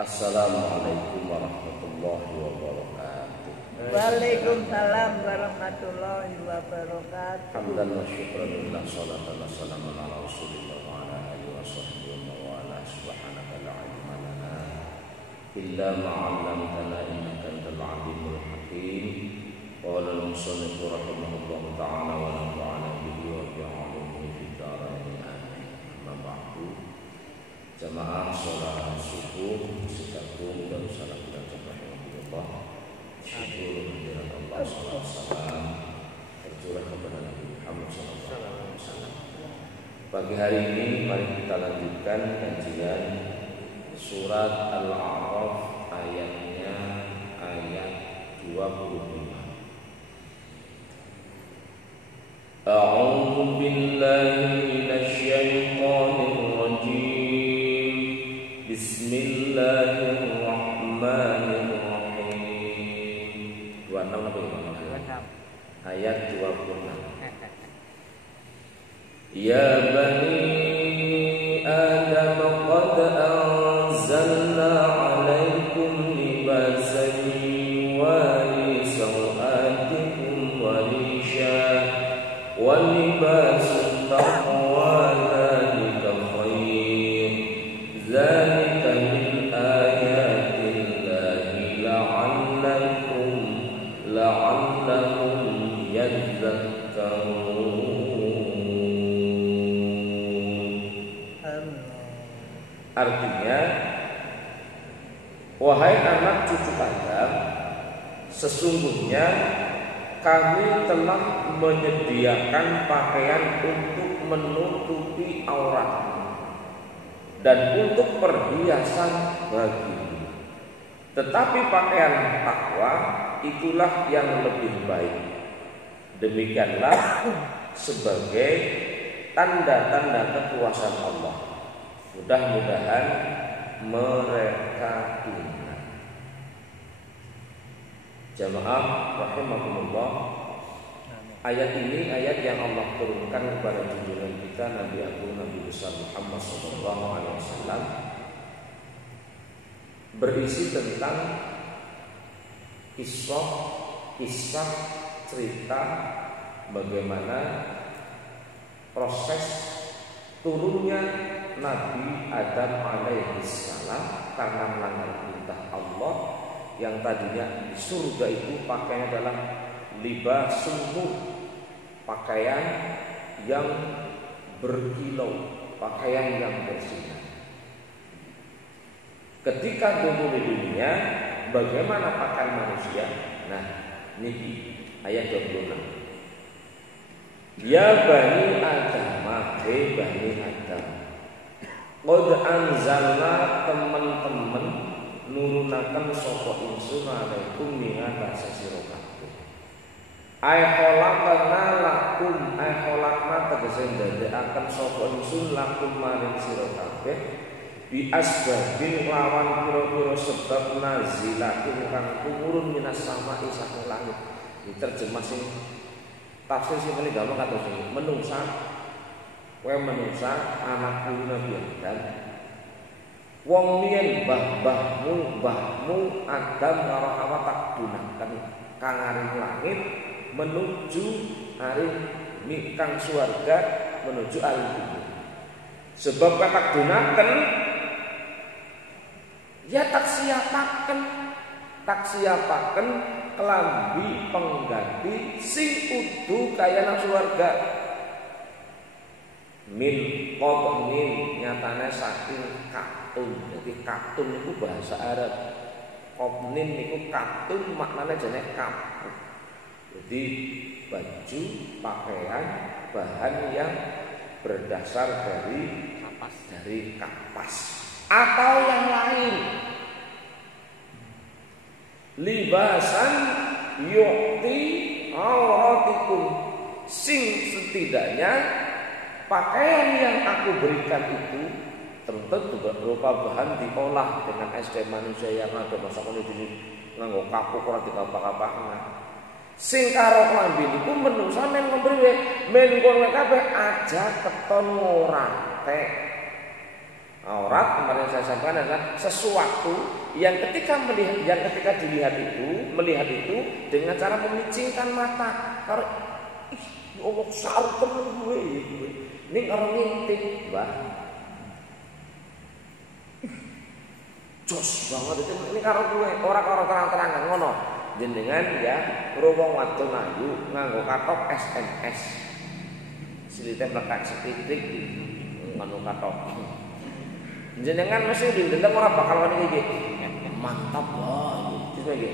Assalamualaikum warahmatullahi wabarakatuh. Waalaikumsalam warahmatullahi wabarakatuh. Hamdan wa syukran lillah, salatan wa salaman ala Rasulillah wa ala alihi wa sahbihi wa ala subhanaka la ilma lana illa ma 'allamtana innaka antal alimul hakim. Qala al-musannif rahimahullahu ta'ala wa nafa'ana bihi wa bi 'ulumihi fid dharain amin. Amma ba'du. Jamaah sholat subuh sikatum dan salam dan rahmatullah. Syukur kehadirat Allah SAW tercurah kepada Nabi Muhammad SAW. Pagi hari ini mari kita lanjutkan kajian surat Al-A'raf ayatnya ayat 25. A'udzu billahi minasy syaithanir rajim. Bismillahirrahmanirrahim. 26 apa ya? Ayat 26. Ya bani Adam qad anzalna 'alaikum libasan yuwari sawatikum wa risha wa libasun taqwa dzalika khair. Dzalika min ayatillahi la'allahum yadhakkarun. Artinya, wahai anak cucu Adam, sesungguhnya kami telah menyediakan pakaian untuk menutupi aurat dan untuk perhiasan bagimu. Tetapi pakaian takwa itulah yang lebih baik. Demikianlah sebagai tanda-tanda kekuasaan Allah. Mudah-mudahan mereka ingat. Jamaah rahimakumullah, ayat ini ayat yang Allah turunkan kepada junjungan kita Nabi Agung Nabi besar Muhammad SAW, berisi tentang kisah cerita bagaimana proses turunnya Nabi Adam alaihissalam karena melanggar perintah Allah. Yang tadinya di surga itu pakaiannya adalah libasun nur, pakaian yang berkilau, pakaian yang bersinar. Ketika dulu di dunia, bagaimana pakaian manusia? Nah, ini ayat 26. Ya bani Adam, hai bani Adam, qad anzalna, teman-teman nurunaken sapa ingsun alaikum minat sira kabeh. Ai khalaqna lakum, ai khalaqna tegese ndadekaken sapa ingsun lakum maring sira kabeh bi asbabin lawan pira-pira sebab nazilatin kang tumurun minas sama'i saking langit. Diterjemah sing tafsir sing paling gampang kados iki. Menungsa, kowe menungsa anak kulo Nabi Adam. Wong miyen mbahmu Adam karo Hawa tak gunakan kang aring langit menuju aring kang swarga menuju aring kubur. Sebab tak gunakan ya tak siapaken kelambi pengganti sing udu kaya nang swarga. Min qobnin nyatane saking katun. Jadi katun itu bahasa Arab. Qobnin niku katun maknane jane kapur. Jadi baju pakaian bahan yang berdasar dari kapas atau yang lain. Libasan yu'ti auratikum, sing setidaknya pakaian yang aku berikan itu tentu juga berupa bahan diolah dengan SDM manusia yang ada masa kono dini nganggo kapuk ora dikapak-kapakna. Sing karo klambi niku menungsa men ngombe men kono kabeh aja keton ngorate. Aurat kemarin saya sampaikan adalah sesuatu yang ketika dilihat itu dengan cara memicingkan mata. Kalau ya Allah saru temen gue, ini orang ngintip, bah. Jos banget itu, ini karo gue, orang terang-terangan ngono. Jenengan ya, ruwong wadon ayu nganggo katok SMS. Silite mlekat setitik ngono katok. Jenengan mesti dideleng ora bakal wani iki. Mantap wae. Iki iki.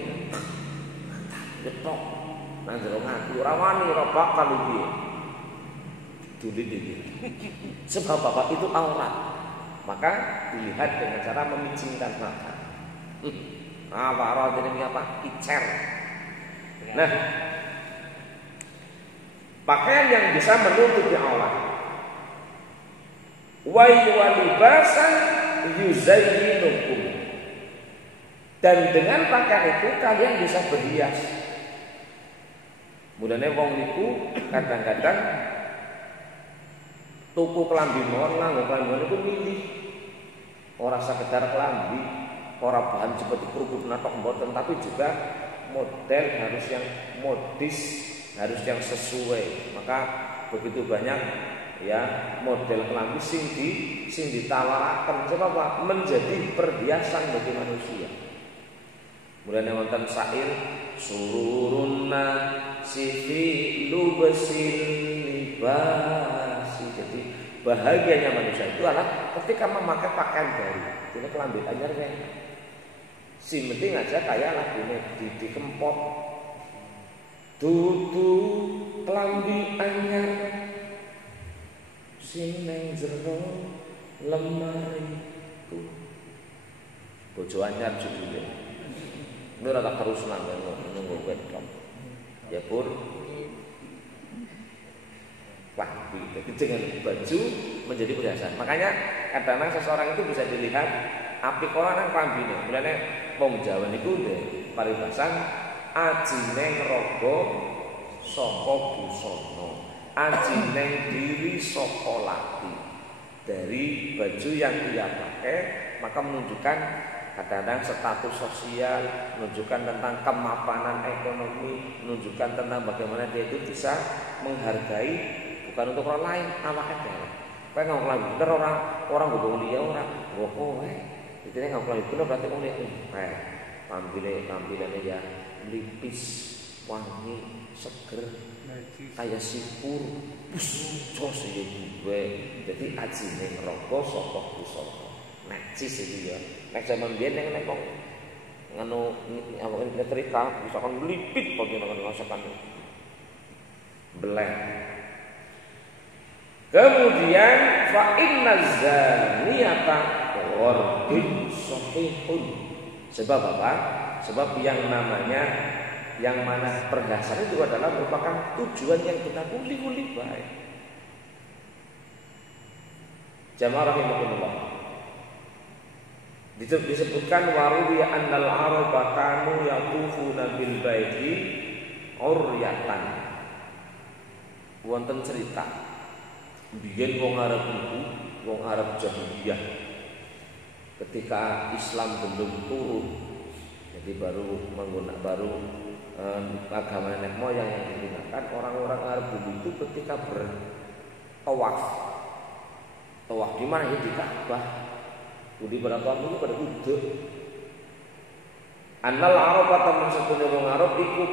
Mantap betok. Nang jero ngati ora wani ora bakal iki. Dulit iki. Sebab Bapak itu aurat. Maka dilihat dengan cara memicingkan mata. Aurat ini apa? Kicer. Nah, pakaian yang bisa menutupi aurat. Wa libasan yuzayyinukum. Dan dengan pakaian itu kalian bisa berhias. Mulane wong niku kadang-kadang tuku klambi mawon nganggo klambi niku milih. Ora sekedar klambi, ora bahan seperti kerupuk natok mboten, tapi juga model harus yang modis, harus yang sesuai. Maka begitu banyak ya model klambi sing ditawaraken coba Pak menjadi perhiasan bagi manusia. Mulane wonten syair sururunna sifi lubasil libasi. Jadi bahagianya manusia itu adalah ketika memakai pakaian baru. Ini kelambi anyar kan. Si penting aja kayak lagune Didi Kempot. Dudu kelambi anyar sing nang jero lemari ku. Bojo anyar judulnya. Ini rada terus nunggu webcam. Ya pun. Wah, jadi dengan baju menjadi perhiasan. Makanya kadang-kadang seseorang itu bisa dilihat apik ora nang klambine. Mulane wong Jawa niku nggih paribasan ajine ngraga saka busana. Ajine diri saka lati. Dari baju yang ia pakai maka menunjukkan kadang-kadang status sosial, menunjukkan tentang kemapanan ekonomi, menunjukkan tentang bagaimana dia itu bisa menghargai bukan untuk orang lain, awake dhewe. Kowe ngomong lagi bener orang ngomong liya ora, kowe. Intine ngomong lagi bener berarti wong liya. Tampilane ya lipis, wangi, seger, kayak sipur, jos iki gue. Jadi ajine ngroko saka pusaka. Najis iki ya. Nek zaman biyen nek wong ngono awake nyetrika bisa kan lipit bagian masakan. Beleh. Kemudian fa inna zaniyata wardun sahihun. Sebab apa? Sebab yang mana perhiasan itu adalah merupakan tujuan yang kita uli-uli baik. Jamaah rahimakumullah. Disebutkan waruwiya annal araba kanu yatufuna bil baiti uryatan. Wonten cerita biyen wong Arab itu, wong Arab jahiliyah ketika Islam belum turun. Jadi baru agama nenek moyang yang digunakan orang-orang Arab dulu itu ketika bertawaf. Tawaf di mana ya? Di Ka'bah. Di pada tahun itu pada uduk. Annal Arab teman setune wong Arab iku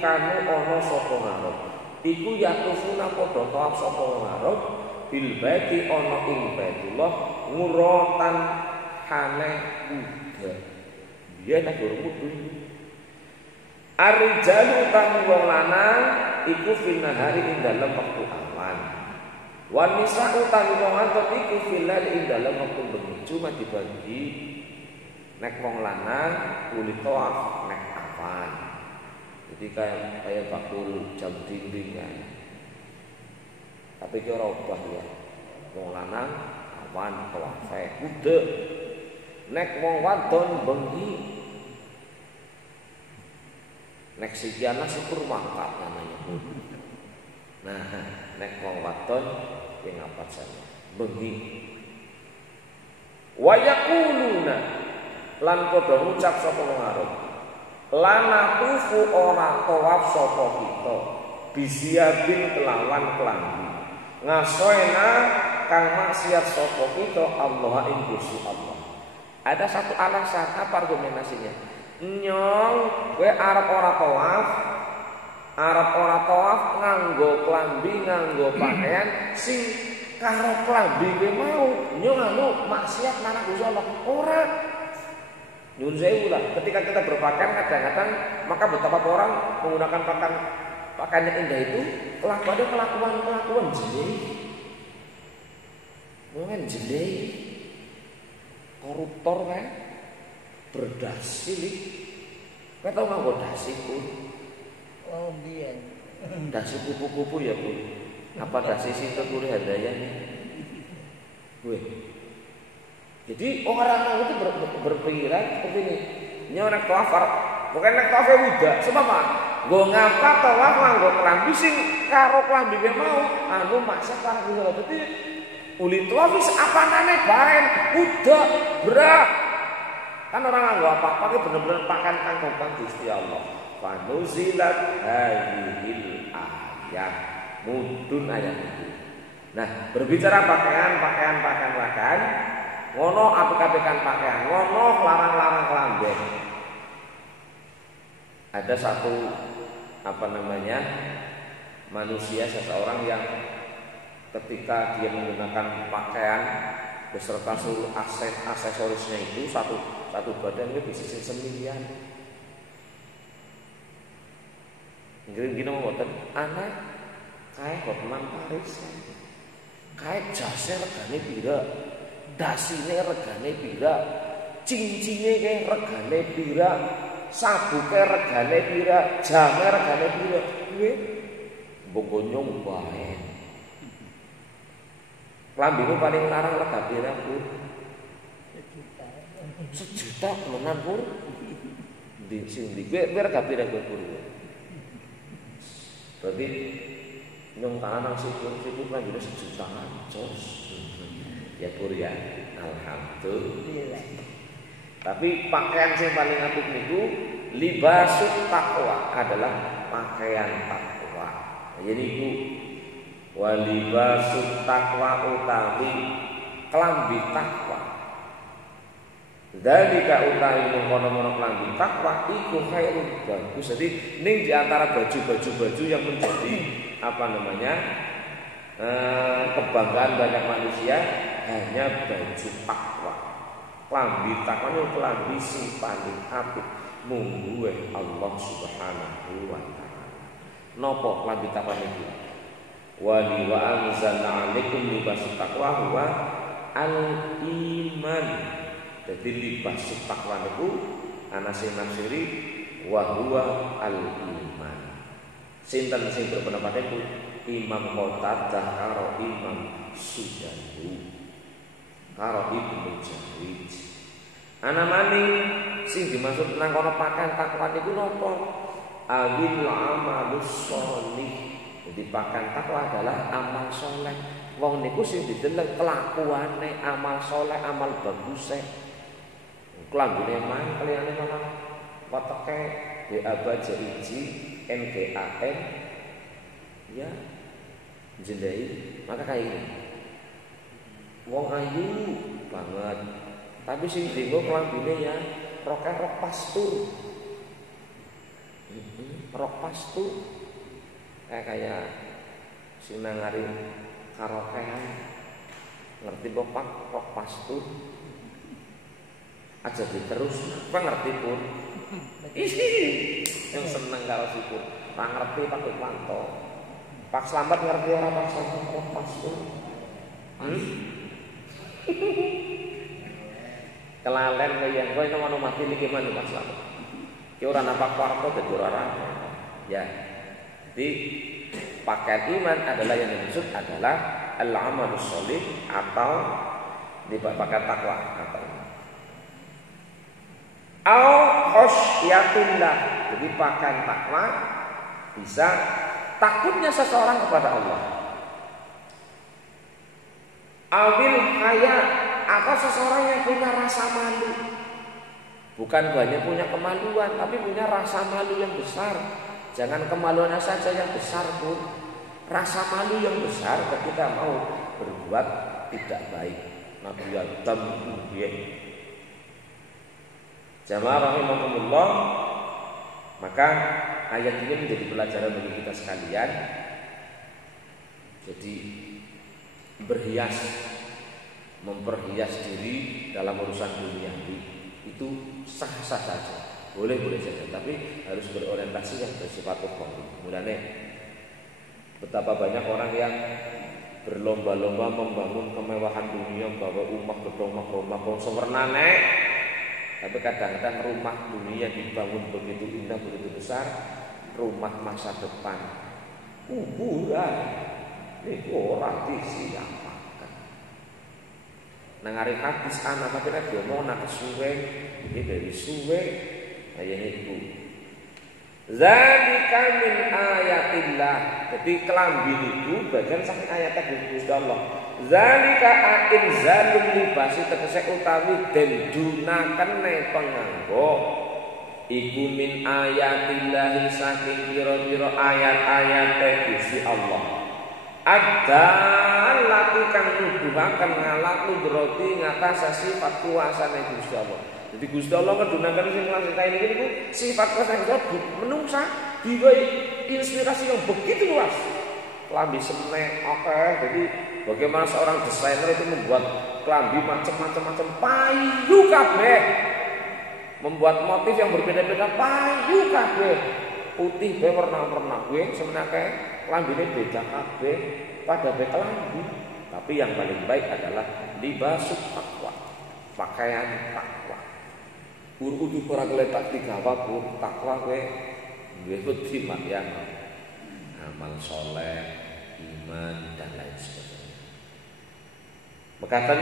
kanu ana sapa Arab. Iku yatufuna padha tawaf sapa wong Arab bil baiti ana ing Baitullah nguratan hane uga. Biyen nek wudu. Ar-rijalu kang wong lanang iku finahari ing dalem wektu awan. Wan nisa'u kang wong wadon iku filal ing dalem wektu bengi. Cuma dibagi nek wong lanang kulit tawaf nek awan. Jadi kayak bakul jam dinding kan. Tapi kira obah ya. Wong lanang awan tawafe udek. Nek wong wadon bengi. Nek sikiana syukur mangkat namanya. Nah, nek wong wadon yang apa saja bengi. Wa yaquluna lan padha ngucap sapa wong Arab. Lana tufu ora tawaf sapa kita bisiabin kelawan kelambi. Ngasoena kang maksiat sapa kita Allah ing Gusti Allah. Ada satu alasan, apa argumentasinya? Nyong kowe arep ora tawaf nganggo klambi nganggo pakaian sing karo klambi kowe mau nyong anu maksiat marang Gusti Allah. Ora. Nyun sewu lah, ketika kita berpakaian kadang-kadang maka betapa orang menggunakan pakaian yang indah itu kelakuan jelek. Mungkin jelek, koruptor kan, berdasi nih. Kau tahu nggak kok dasi pun? Oh biar. Dasi kupu-kupu ya pun. Apa dasi sih terkulit hadaya nih? Gue. Jadi orang itu berpikiran seperti ini. Ini orang tawaf, bukan orang tawaf wida. Sebab apa? Gue ngapa tawaf nganggo kelambi sing karo kelambi dia mau. Anu maksa para gitu. Berarti uli tawaf wis apanane bareng udah berat. Kan orang nganggo apa-apa itu bener-bener pakaian kanggo Gusti Allah. Fanuzilat hadhil ayat. Mudun ayat itu. Nah, berbicara pakaian. Ngono apik-apikan pakaian, ngono larang-larang kelambi. Ada satu manusia seseorang yang ketika dia menggunakan pakaian beserta seluruh aksesorisnya itu satu badan itu bisa semilian. Gini mau boten anak kae Hotman Paris. Kae jase regane pira? Dasine regane pira, cincine ke regane pira, sabuke regane pira, jame regane pira. Kuwi mbok nyong bae. Klambimu paling larang rega pira, Bu? 1 juta menan, Pur. Di sini kuwi rega pira kuwi, Pur? Berarti nyong tangan sipur klambimu 1 jutaan, jos. Ya Pur ya, alhamdulillah. Tapi pakaian yang paling apik niku libasut takwa adalah pakaian takwa. Jadi niku walibasut takwa utawi klambi takwa. Dzalika utawi mengkono-kono klambi takwa iku khairun bagus. Jadi ning di antara baju-baju yang menjadi kebanggaan banyak manusia hanya baju takwa. Klambi takwa itu klambi sing paling apik mungguhe Allah Subhanahu wa taala. Napa klambi takwa niku? Wa anzalna 'alaikum libasut taqwa huwa al-iman. Jadi libasut taqwa niku ana sing nafsiri wa huwa al-iman. Sinten sing berpendapat itu Imam Qatadah karo Imam Sudani karo Ibnu Jarir. Ana maning sing dimaksud nang kono pakaian takwa niku napa? Awil amalus sholih. Jadi pakaian takwa adalah amal soleh. Wong niku sing dideleng kelakuane amal soleh, amal baguse. Klambine man keliyane malah wateke BABJIJ NGAN ya jendai maka kayak ini wong ayu banget tapi sing dienggo klambine ya rok pastur kayak sing nangari karaokean ngerti bapak rok pastur aja terus apa ngerti pun yang seneng karo sipur tak ngerti pakai panto. Pak Slamet ngerti orang Pak Slamet pas tuh. Kelalen yang kowe nang ono mati niki man Pak Slamet. Ki ora nampak warta dadi ora. Ya. Jadi pakaian iman adalah yang dimaksud adalah al-amalus sholih atau dipakaian takwa atau au khosyatillah. Jadi pakaian takwa bisa takutnya seseorang kepada Allah. Awil haya atau seseorang yang punya rasa malu. Bukan hanya punya kemaluan, tapi punya rasa malu yang besar. Jangan kemaluannya saja yang besar pun, rasa malu yang besar ketika mau berbuat tidak baik. Nabi Adam jamaah rahimahumullah. Maka ayat ini menjadi pelajaran bagi kita sekalian. Jadi berhias, memperhias diri dalam urusan dunia itu sah-sah saja, boleh-boleh saja, tapi harus berorientasi yang bersifat ukhuwah. Mulane betapa banyak orang yang berlomba-lomba membangun kemewahan dunia, bawa rumah gedong-gedong sempurnane, tapi kadang-kadang rumah dunia dibangun begitu indah, begitu besar, rumah masa depan kuburan ini orang disiapkan. Nang arep habis anak tapi nek dia mau nak suwe, iki dari suwe ayat itu. Zalika min ayatillah. Jadi kelambi itu bagian saking ayat Gusti Allah. Zalika inzalul libasi tegese utawi den dunakene penganggo iku min ayatillah saking pira-pira ayat-ayat Gusti Allah. Ada lakukan nuduhaken ngalak nudroti ngatas sifat kuasane Gusti Allah. Jadi Gusti Allah ngedunaken sing lancetain iki niku sifat kuasane menungsa diwehi inspirasi yang begitu luas. Klambi semek akeh. Jadi bagaimana seorang desainer itu membuat klambi macam-macam payu kabeh. Membuat motif yang berbeda-beda payu kabeh. Putih be warna-warna kuwi semenake klambine beda kabeh pada be klambi. Tapi yang paling baik adalah libasut taqwa. Pakaian takwa. Kudu ora gletak digawa ku takwa kowe duwe wedi makyang. Amal soleh, iman dan lain sebagainya. Mekaten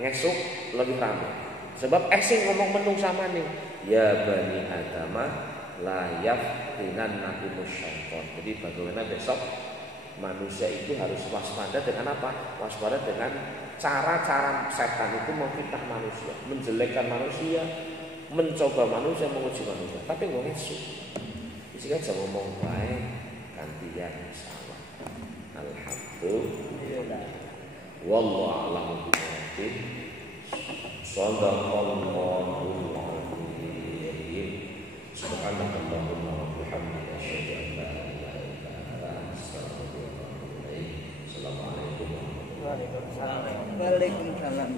ngesuk lebih ramai. Sebab sing ngomong menungsa maning ya bani adama la yaftinannakum syaitan. Jadi bagaimana besok manusia itu harus waspada dengan apa? Waspada dengan cara-cara setan itu memfitnah manusia, menjelekkan manusia, mencoba manusia, menguji manusia. Tapi nggak ngesu. Isi aja ngomong baik, gantian salah. Alhamdulillah. Wallahu a'lam bishawab. Shallallahul alaihi. Subhanallahumma wa bihamdihi asyhadu an la ilaha illa anta astaghfiruka wa atubu ilaik. Assalamualaikum warahmatullahi wabarakatuh. Waalaikumsalam.